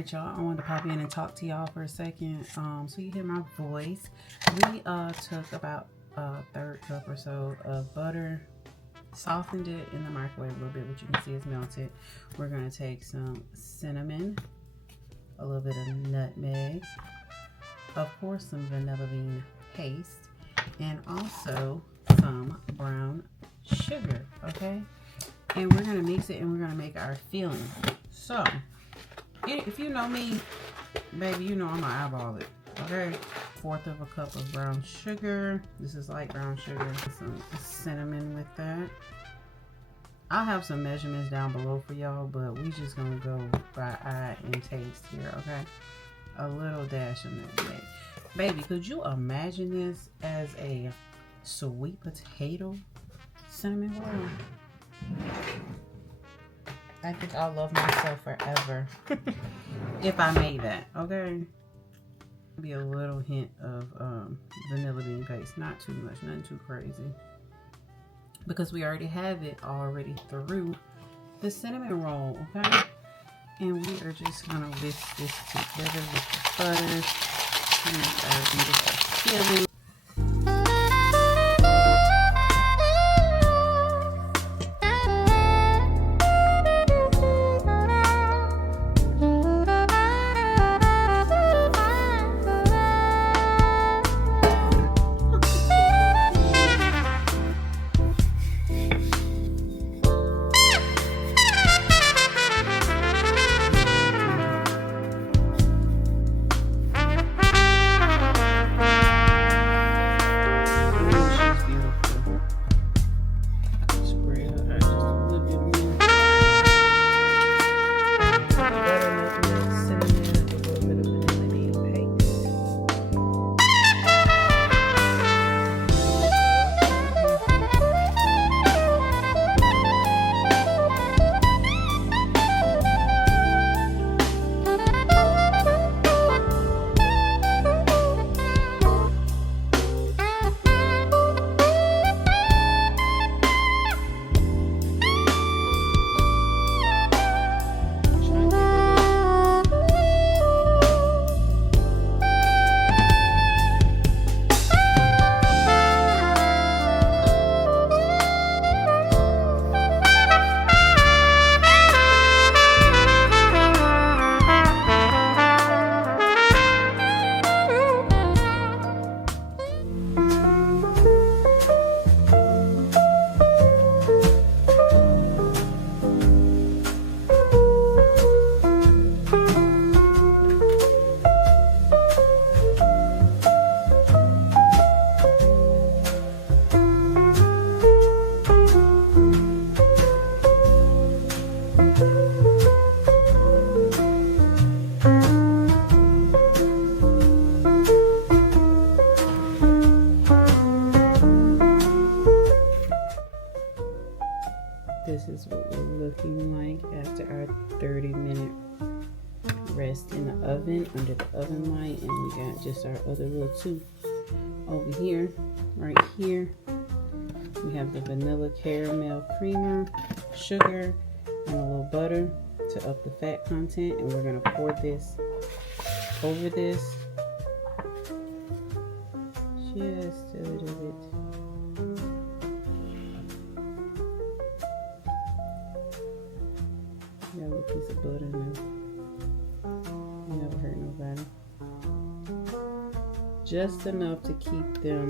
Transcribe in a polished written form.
Alright, y'all, I wanted to pop in and talk to y'all for a second. So you hear my voice. We took about a third cup or so of butter, softened it in the microwave a little bit, which you can see is melted. We're going to take some cinnamon, a little bit of nutmeg, of course some vanilla bean paste, and also some brown sugar, okay? And we're going to mix it and we're going to make our filling. So if you know me, baby, you know I'm gonna eyeball it, okay? 1/4 of a cup of brown sugar. This is light brown sugar. Some cinnamon with that. I'll have some measurements down below for y'all, but we just gonna go by eye and taste here, okay? A little dash of nutmeg. Baby, could you imagine this as a sweet potato cinnamon roll? I think I'll love myself forever if I made that, okay? Maybe a little hint of vanilla bean paste, not too much, nothing too crazy. Because we already have it already through the cinnamon roll, okay? And we are just gonna whisk this together with the butter to make our beautiful filling. This is what we're looking like after our 30-minute rest in the oven under the oven light. And we got just our other little two over here. Right here we have the vanilla caramel creamer, sugar, and a little butter to up the fat content. And we're going to pour this over this just a little bit. Got a little piece of butter in there. Never hurt nobody. Just enough to keep them